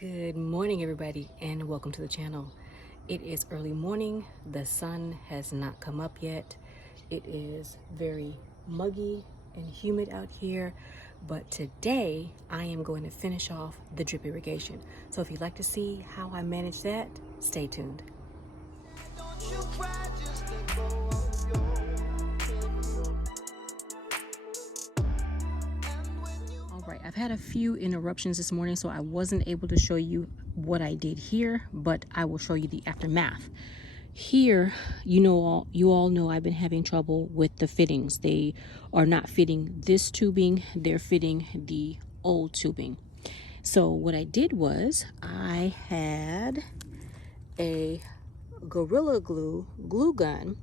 Good morning, everybody, and welcome to the channel. It is early morning. The sun has not come up yet. It is very muggy and humid out here, but today I am going to finish off the drip irrigation. So if you'd like to see how I manage that, stay tuned. Right, I've had a few interruptions this morning, so I wasn't able to show you what I did here, but I will show you the aftermath. Here, you all know I've been having trouble with the fittings. They are not fitting this tubing, they're fitting the old tubing. So what I did was I had a Gorilla Glue gun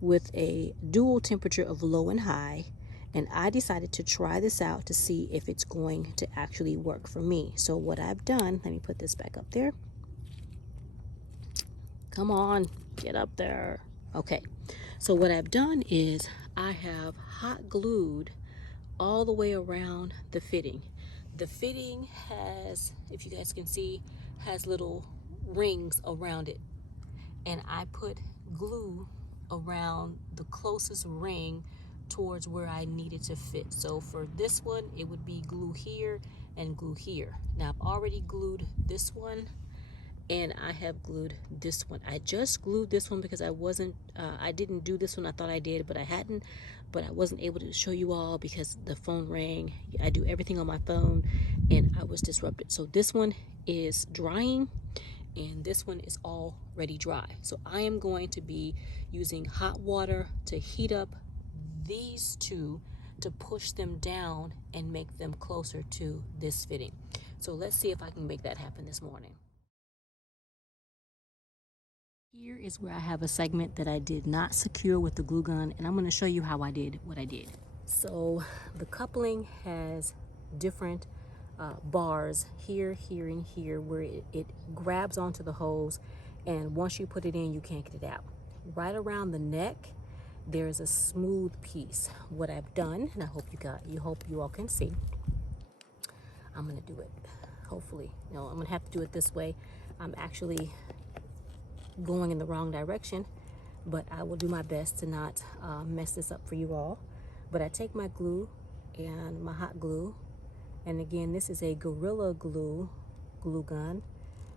with a dual temperature of low and high, and I decided to try this out to see if it's going to actually work for me. So what I've done, let me put this back up there. Come on, get up there. Okay, so what I've done is I have hot glued all the way around the fitting. The fitting has, if you guys can see, has little rings around it, and I put glue around the closest ring towards where I needed to fit. So for this one, it would be glue here and glue here. Now I've already glued this one, and I have glued this one. I just glued this one because I didn't do this one. I thought I did, but I hadn't. But I wasn't able to show you all because the phone rang. I do everything on my phone, and I was disrupted. So this one is drying, and this one is already dry. So I am going to be using hot water to heat up these two to push them down and make them closer to this fitting. So let's see if I can make that happen this morning. Here is where I have a segment that I did not secure with the glue gun, and I'm going to show you how I did what I did. So the coupling has different bars here, here, and here where it grabs onto the hose, and once you put it in, you can't get it out. Right around the neck, there's a smooth piece. What I've done, and I hope you all can see. I'm gonna do it. Hopefully, no, I'm gonna have to do it this way. I'm actually going in the wrong direction, but I will do my best to not mess this up for you all. But I take my glue and my hot glue, and again, this is a Gorilla Glue gun,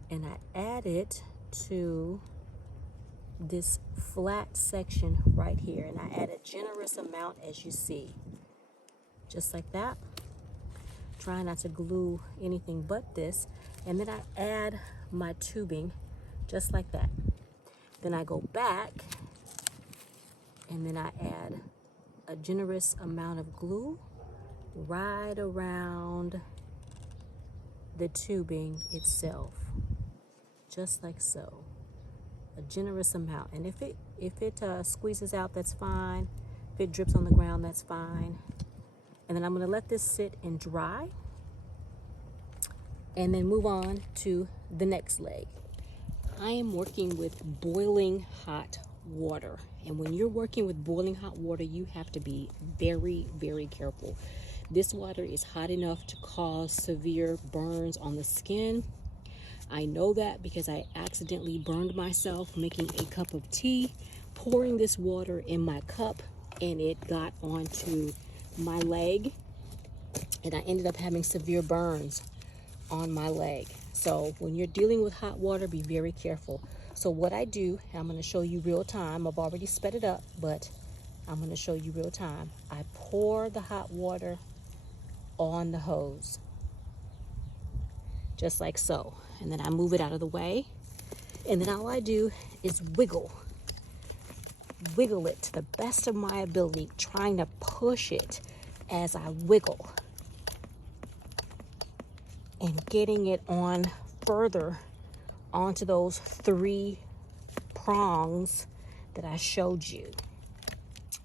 and I add it to this flat section right here, and I add a generous amount, as you see, just like that. Try not to glue anything but this, and then I add my tubing just like that. Then I go back, and then I add a generous amount of glue right around the tubing itself, just like so. A generous amount, and if it squeezes out, that's fine. If it drips on the ground, that's fine. And then I'm going to let this sit and dry, and then move on to the next leg. I am working with boiling hot water, and when you're working with boiling hot water, you have to be very, very careful. This water is hot enough to cause severe burns on the skin. I know that because I accidentally burned myself making a cup of tea, pouring this water in my cup, and it got onto my leg, and I ended up having severe burns on my leg. So when you're dealing with hot water, be very careful. So what I do, I'm going to show you real time. I've already sped it up, but I'm going to show you real time. I pour the hot water on the hose, just like so. And then I move it out of the way. And then all I do is wiggle it to the best of my ability, trying to push it as I wiggle, and getting it on further onto those 3 prongs that I showed you.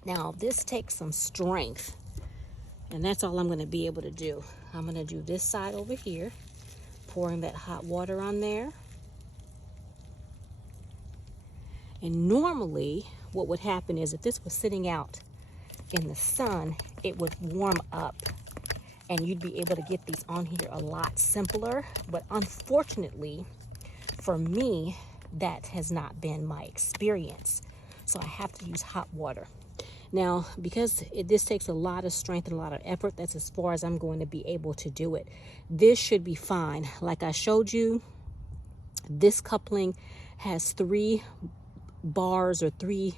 Now this takes some strength, and that's all I'm going to be able to do. I'm going to do this side over here, pouring that hot water on there. And normally what would happen is if this was sitting out in the sun, it would warm up and you'd be able to get these on here a lot simpler. But unfortunately, for me, that has not been my experience. So I have to use hot water. Now, because this takes a lot of strength and a lot of effort, that's as far as I'm going to be able to do it. This should be fine. Like I showed you, this coupling has 3 bars or 3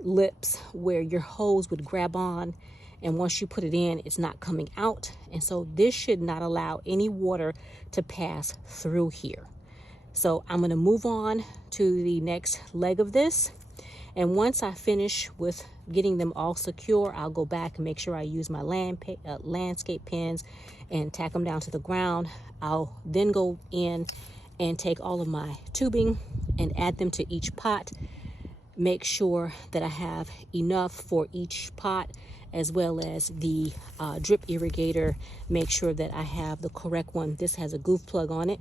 lips where your hose would grab on, and once you put it in, it's not coming out. And so this should not allow any water to pass through here. So I'm going to move on to the next leg of this, and once I finish with getting them all secure, I'll go back and make sure I use my landscape pins and tack them down to the ground. I'll then go in and take all of my tubing and add them to each pot. Make sure that I have enough for each pot, as well as the drip irrigator. Make sure that I have the correct one. This has a goof plug on it.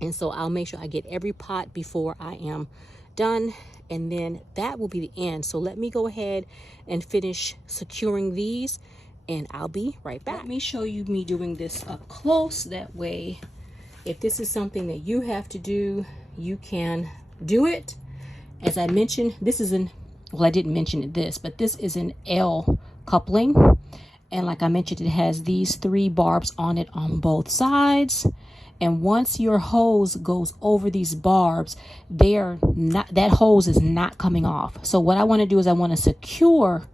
And so I'll make sure I get every pot before I am done. And then that will be the end. So let me go ahead and finish securing these, and I'll be right back. Let me show you me doing this up close. That way, if this is something that you have to do, you can do it. As I mentioned, this is well, I didn't mention this, but this is an L coupling. And like I mentioned, it has these 3 barbs on it on both sides. And once your hose goes over these barbs, that hose is not coming off. So what I want to do is I want to secure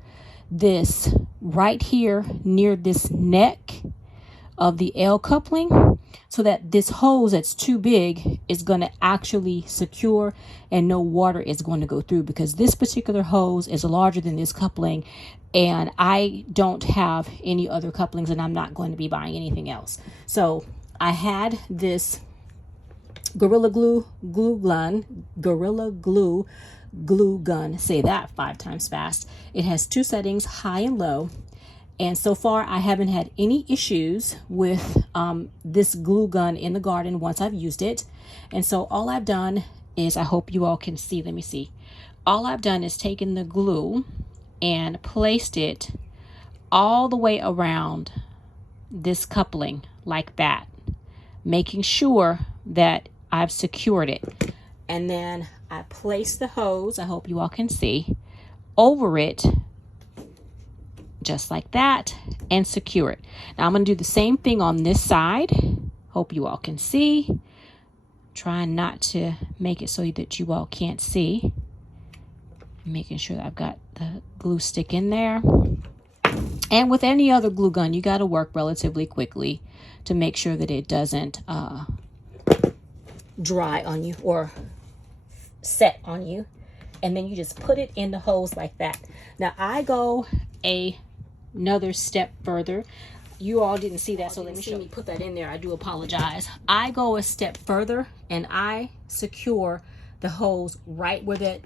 this right here near this neck of the L coupling, so that this hose that's too big is going to actually secure and no water is going to go through, because this particular hose is larger than this coupling, and I don't have any other couplings, and I'm not going to be buying anything else. So I had this Gorilla Glue gun, say that 5 times fast. It has 2 settings, high and low. And so far, I haven't had any issues with this glue gun in the garden once I've used it. And so all I've done is, I hope you all can see, let me see. All I've done is taken the glue and placed it all the way around this coupling like that, making sure that I've secured it. And then I place the hose, I hope you all can see, over it, just like that, and secure it. Now I'm going to do the same thing on this side. Hope you all can see. Trying not to make it so that you all can't see. Making sure that I've got the glue stick in there. And with any other glue gun, you got to work relatively quickly to make sure that it doesn't dry on you or set on you. And then you just put it in the hose like that. Now I go another step further. You all didn't see that, so let me show you. Put that in there. I do apologize. I go a step further and I secure the hose right where that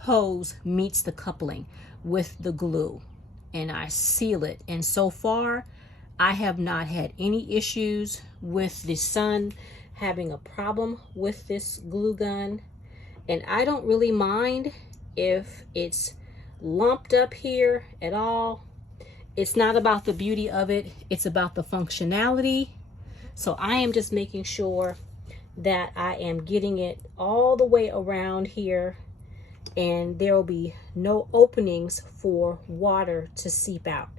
hose meets the coupling with the glue, and I seal it. And so far I have not had any issues with the son having a problem with this glue gun. And I don't really mind if it's lumped up here at all. It's not about the beauty of it, it's about the functionality. So I am just making sure that I am getting it all the way around here, and there will be no openings for water to seep out,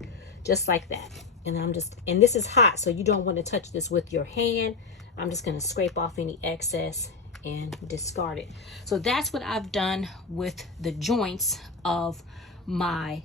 just like that. And this is hot, so you don't want to touch this with your hand. I'm just going to scrape off any excess and discard it. So that's what I've done with the joints of my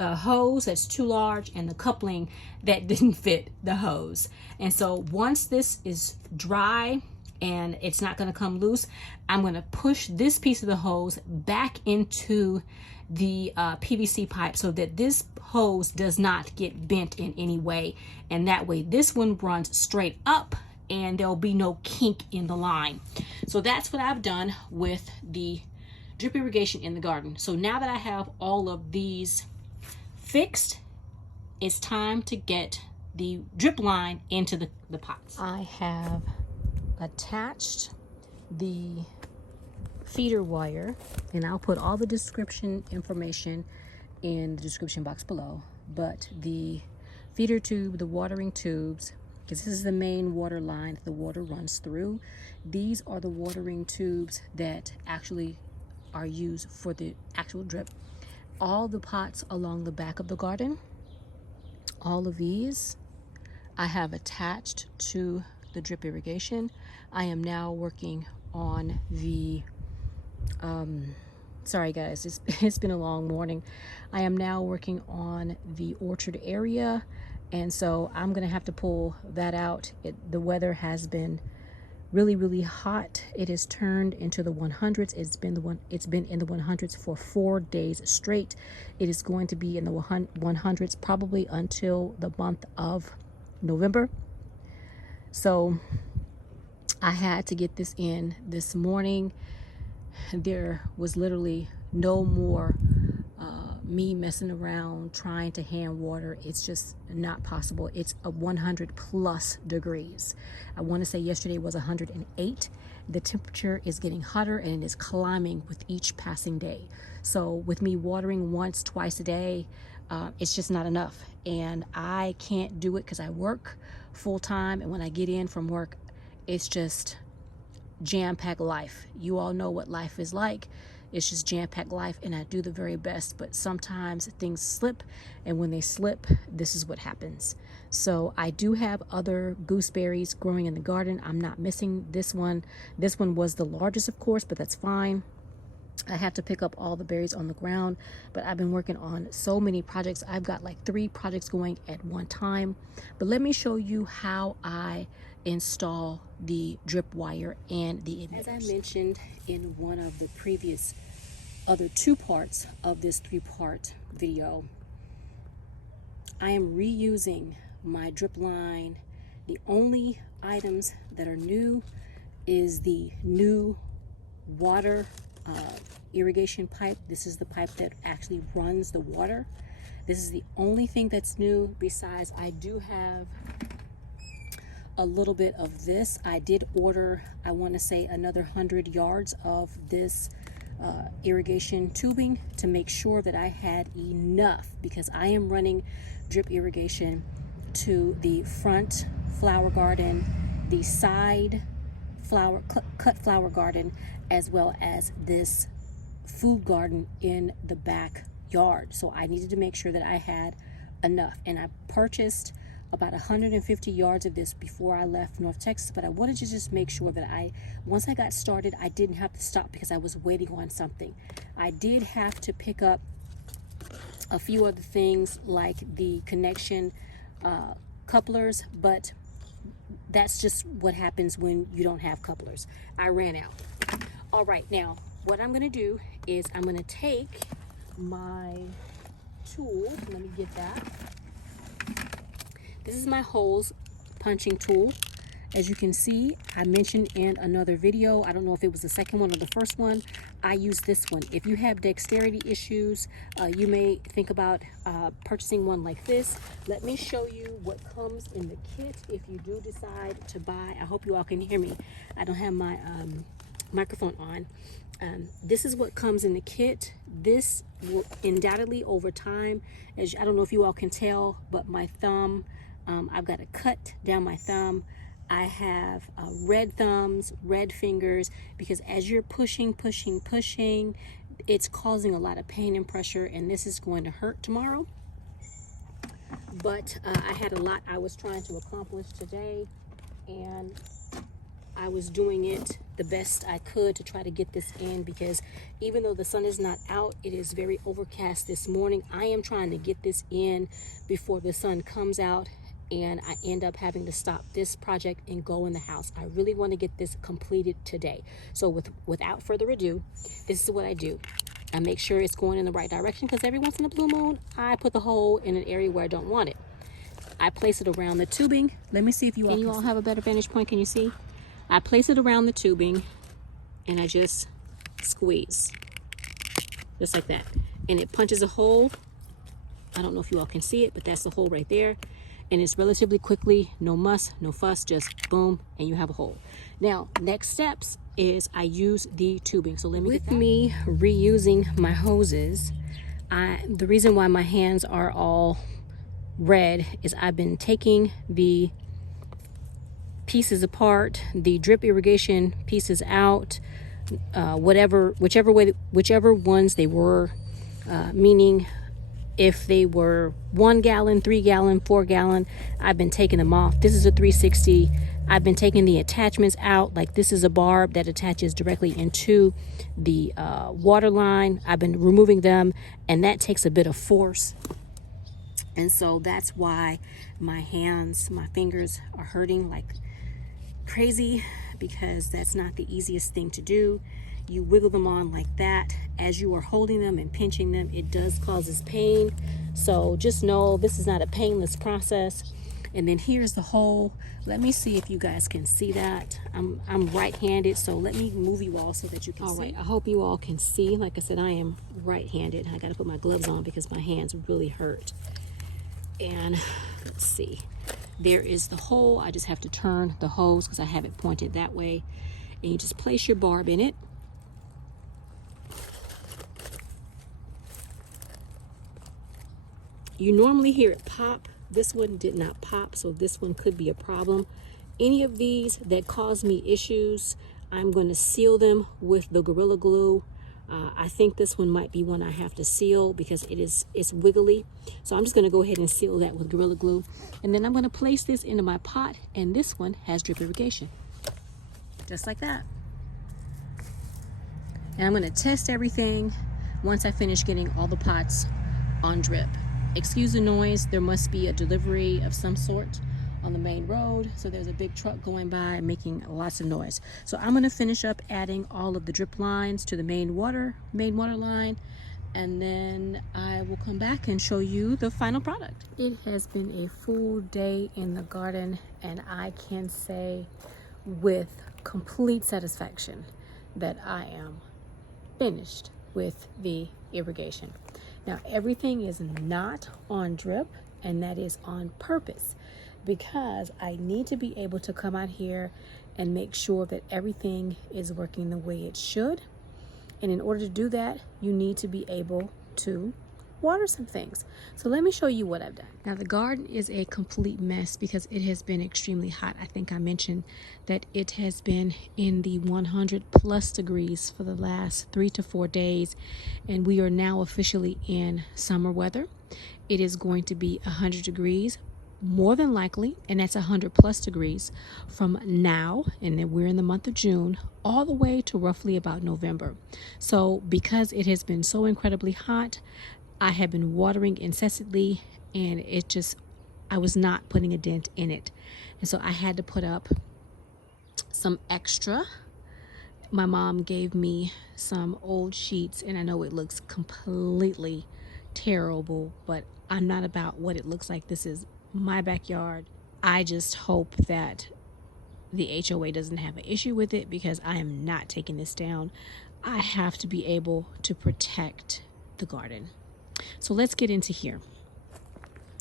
hose that's too large and the coupling that didn't fit the hose. And so once this is dry and it's not going to come loose, I'm going to push this piece of the hose back into the PVC pipe so that this hose does not get bent in any way, and that way this one runs straight up and there'll be no kink in the line. So that's what I've done with the drip irrigation in the garden. So now that I have all of these fixed, it's time to get the drip line into the pots. I have attached the feeder wire, and I'll put all the description information in the description box below, but the feeder tube, the watering tubes, because this is the main water line that the water runs through. These are the watering tubes that actually are used for the actual drip. All the pots along the back of the garden, all of these I have attached to the drip irrigation. I am now working on the sorry guys, it's been a long morning. I am now working on the orchard area, and so I'm gonna have to pull that out. The weather has been really hot. It has turned into the 100s. It's been in the 100s for 4 days straight. It is going to be in the 100s probably until the month of November. So I had to get this in this morning. There was literally no more me messing around trying to hand water. It's just not possible. It's a 100+ degrees. I want to say yesterday was 108. The temperature is getting hotter and it is climbing with each passing day. So with me watering once, twice a day, it's just not enough. And I can't do it because I work full time, and when I get in from work, it's just jam-packed life. You all know what life is like. It's just jam-packed life, and I do the very best, but sometimes things slip, and when they slip, this is what happens. So I do have other gooseberries growing in the garden. I'm not missing this one. This one was the largest, of course, but that's fine. I have to pick up all the berries on the ground, but I've been working on so many projects. I've got like 3 projects going at one time. But let me show you how I install the drip wire and the emitters. As I mentioned in one of the previous other 2 parts of this 3-part video, I am reusing my drip line. The only items that are new is the new water irrigation pipe. This is the pipe that actually runs the water. This is the only thing that's new. Besides, I do have a little bit of this. I did order, I want to say, another 100 yards of this irrigation tubing to make sure that I had enough, because I am running drip irrigation to the front flower garden, the side cut flower garden, as well as this food garden in the backyard. So I needed to make sure that I had enough, and I purchased about 150 yards of this before I left North Texas, but I wanted to just make sure that once I got started, I didn't have to stop because I was waiting on something. I did have to pick up a few other things like the connection couplers, but that's just what happens when you don't have couplers. I ran out. All right, now what I'm gonna do is I'm gonna take my tool. Let me get that. This is my holes punching tool. As you can see, I mentioned in another video, I don't know if it was the second one or the first one, I use this one. If you have dexterity issues, you may think about purchasing one like this. Let me show you what comes in the kit if you do decide to buy. I hope you all can hear me. I don't have my microphone on. This is what comes in the kit. This will undoubtedly over time, as I don't know if you all can tell, but my thumb, I've got a cut down my thumb. I have red thumbs, red fingers, because as you're pushing, it's causing a lot of pain and pressure, and this is going to hurt tomorrow. But I had a lot I was trying to accomplish today, and I was doing it the best I could to try to get this in, because even though the sun is not out, it is very overcast this morning. I am trying to get this in before the sun comes out, and I end up having to stop this project and go in the house. I really want to get this completed today. So without further ado, this is what I do. I make sure it's going in the right direction, because every once in a blue moon, I put the hole in an area where I don't want it. I place it around the tubing. Let me see if you all have a better vantage point. Can you see? I place it around the tubing, and I just squeeze, just like that. And it punches a hole. I don't know if you all can see it, but that's the hole right there. And it's relatively quickly, no muss, no fuss, just boom, and you have a hole. Now, next steps is I use the tubing. So let me get that. With me reusing my hoses, the reason why my hands are all red is I've been taking the pieces apart, the drip irrigation pieces out, whichever ones they were, meaning if they were 1 gallon, 3 gallon, 4 gallon, I've been taking them off. This is a 360. I've been taking the attachments out. Like this is a barb that attaches directly into the water line. I've been removing them, and that takes a bit of force. And so that's why my fingers are hurting like crazy, because that's not the easiest thing to do. You wiggle them on like that. As you are holding them and pinching them, it does causes pain. So just know this is not a painless process. And then here's the hole. Let me see if you guys can see that. I'm right-handed, so let me move you all so that you can see. All right, I hope you all can see. Like I said, I am right-handed. I gotta put my gloves on because my hands really hurt. And let's see. There is the hole. I just have to turn the hose because I have it pointed that way. And you just place your barb in it. You normally hear it pop. This one did not pop, so this one could be a problem. Any of these that cause me issues, I'm going to seal them with the Gorilla Glue. I think this one might be one I have to seal because it's wiggly. So I'm just going to go ahead and seal that with Gorilla Glue. And then I'm going to place this into my pot, and this one has drip irrigation. Just like that. And I'm going to test everything once I finish getting all the pots on drip. Excuse the noise, there must be a delivery of some sort on the main road, so there's a big truck going by making lots of noise. So I'm going to finish up adding all of the drip lines to the main water line, and then I will come back and show you the final product. It has been a full day in the garden, and I can say with complete satisfaction that I am finished with the irrigation. Now everything is not on drip, and that is on purpose, because I need to be able to come out here and make sure that everything is working the way it should. And in order to do that, you need to be able to water some things. So let me show you what I've done. Now the garden is a complete mess because it has been extremely hot. I think I mentioned that it has been in the 100+ degrees for the last 3 to 4 days, and we are now officially in summer weather. It is going to be 100 degrees more than likely, and that's 100+ degrees from now, and then we're in the month of June, all the way to roughly about November. So because it has been so incredibly hot, I have been watering incessantly, and I was not putting a dent in it. And so I had to put up some extra. My mom gave me some old sheets, and I know it looks completely terrible, but I'm not about what it looks like. This is my backyard. I just hope that the HOA doesn't have an issue with it, because I am not taking this down. I have to be able to protect the garden. So let's get into here.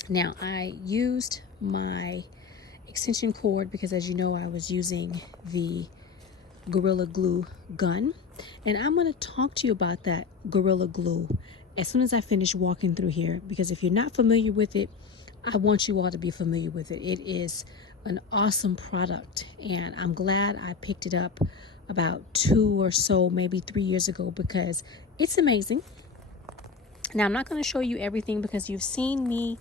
Now I used my extension cord because, as you know, I was using the Gorilla Glue gun, and I'm going to talk to you about that Gorilla Glue as soon as I finish walking through here, because if you're not familiar with it, I want you all to be familiar with it. It is an awesome product, and I'm glad I picked it up about 2 or so, maybe 3 years ago, because it's amazing. Now I'm not going to show you everything because you've seen me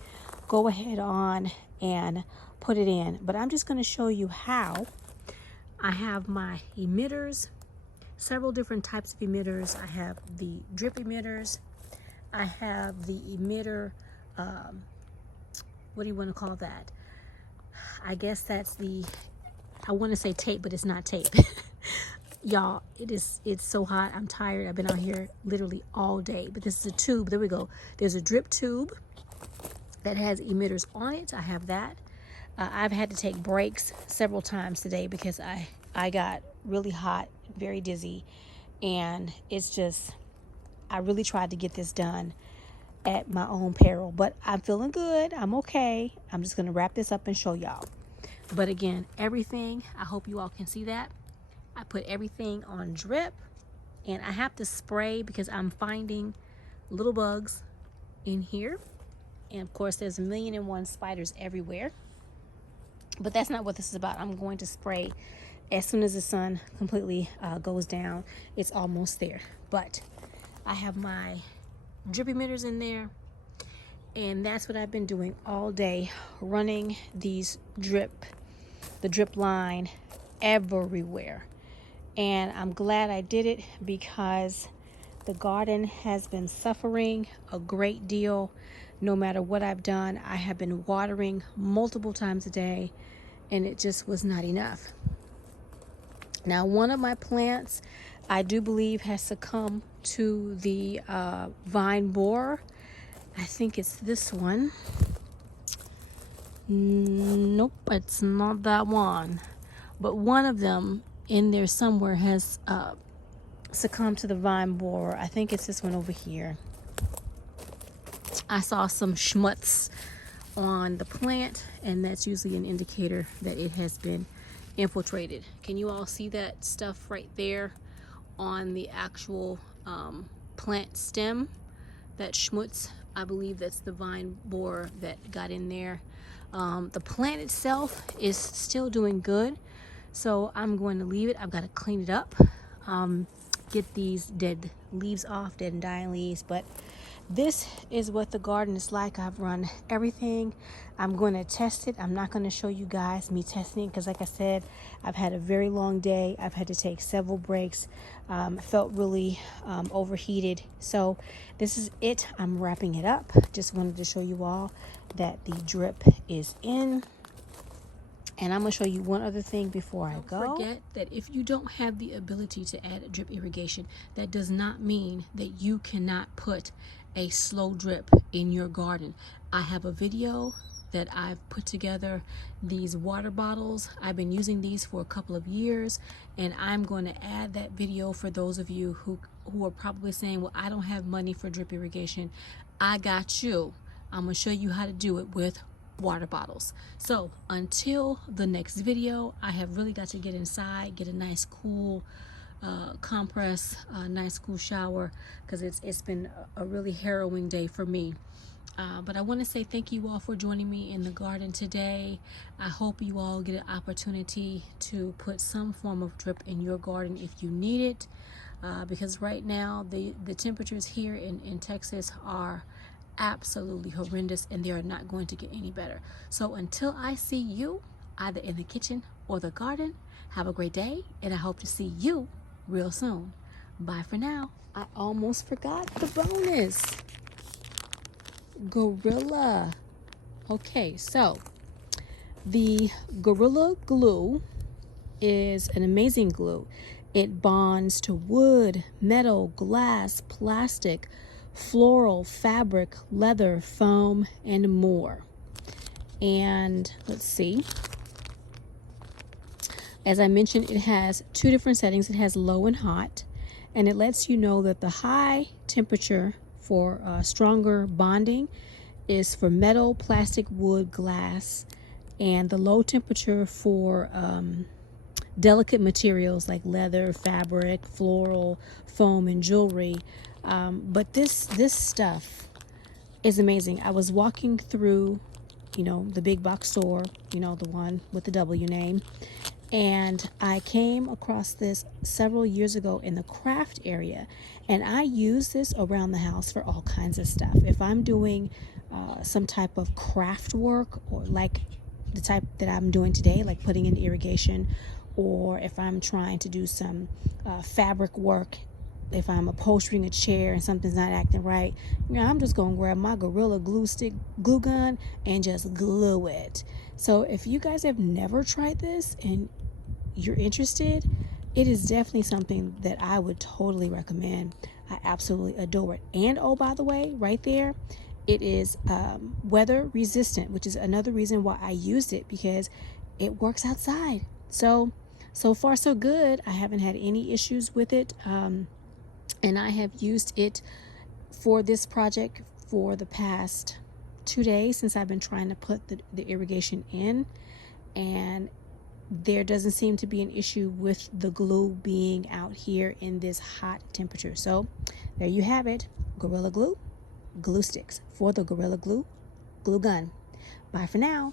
go ahead on and put it in, but I'm just going to show you how. I have my emitters, several different types of emitters. I have the drip emitters. I have the emitter, what do you want to call that? I guess that's I want to say tape, but it's not tape. Y'all, it's so hot. I'm tired. I've been out here literally all day. But this is a tube. There we go. There's a drip tube that has emitters on it. I have that. I've had to take breaks several times today because I got really hot, very dizzy, and it's just, I really tried to get this done at my own peril. But I'm feeling good. I'm okay. I'm just going to wrap this up and show y'all. But again, everything, I hope you all can see that. I put everything on drip, and I have to spray because I'm finding little bugs in here. And of course, there's 1,000,001 spiders everywhere. But that's not what this is about. I'm going to spray as soon as the sun completely goes down. It's almost there. But I have my drip emitters in there. And that's what I've been doing all day, running the drip line everywhere. And I'm glad I did it because the garden has been suffering a great deal. No matter what I've done, I have been watering multiple times a day, and it just was not enough. Now, one of my plants, I do believe, has succumbed to the vine borer. I think it's this one. Nope, it's not that one. But one of them in there somewhere has succumbed to the vine borer. I think it's this one over here. I saw some schmutz on the plant, and that's usually an indicator that it has been infiltrated. Can you all see that stuff right there on the actual plant stem? That schmutz, I believe that's the vine borer that got in there. The plant itself is still doing good, so I'm going to leave it. I've got to clean it up, get these dead leaves off, dead and dying leaves. But this is what the garden is like. I've run everything. I'm going to test it. I'm not going to show you guys me testing it because, like I said, I've had a very long day. I've had to take several breaks. Felt really overheated. So this is it. I'm wrapping it up. Just wanted to show you all that the drip is in. And I'm going to show you one other thing before I go. Don't forget that if you don't have the ability to add drip irrigation, that does not mean that you cannot put a slow drip in your garden. I have a video that I've put together, these water bottles. I've been using these for a couple of years, and I'm going to add that video for those of you who are probably saying, well, I don't have money for drip irrigation. I got you. I'm going to show you how to do it with water bottles. So until the next video, I have really got to get inside, get a nice cool compress, a nice cool shower, because it's been a really harrowing day for me. But I want to say thank you all for joining me in the garden today. I hope you all get an opportunity to put some form of drip in your garden if you need it, because right now the temperatures here in Texas are absolutely horrendous, and they are not going to get any better. So until I see you either in the kitchen or the garden, have a great day, and I hope to see you real soon. Bye for now. I almost forgot the bonus. Gorilla. Okay, so the Gorilla Glue is an amazing glue. It bonds to wood, metal, glass, plastic, floral, fabric, leather, foam, and more. And let's see. As I mentioned, it has two different settings. It has low and hot, and it lets you know that the high temperature for stronger bonding is for metal, plastic, wood, glass, and the low temperature for delicate materials like leather, fabric, floral, foam, and jewelry. But this stuff is amazing. I was walking through, the big box store, the one with the W name, and I came across this several years ago in the craft area, and I use this around the house for all kinds of stuff. If I'm doing some type of craft work, or like the type that I'm doing today, like putting in irrigation, or if I'm trying to do some fabric work, if I'm upholstering a chair and something's not acting right, I'm just going to grab my Gorilla glue gun and just glue it. So if you guys have never tried this and you're interested, it is definitely something that I would totally recommend. I absolutely adore it. And oh, by the way, right there, it is weather resistant, which is another reason why I used it, because it works outside. So far so good. I haven't had any issues with it. And I have used it for this project for the past 2 days since I've been trying to put the irrigation in, and there doesn't seem to be an issue with the glue being out here in this hot temperature. So there you have it. Gorilla Glue sticks for the Gorilla Glue glue gun. Bye for now.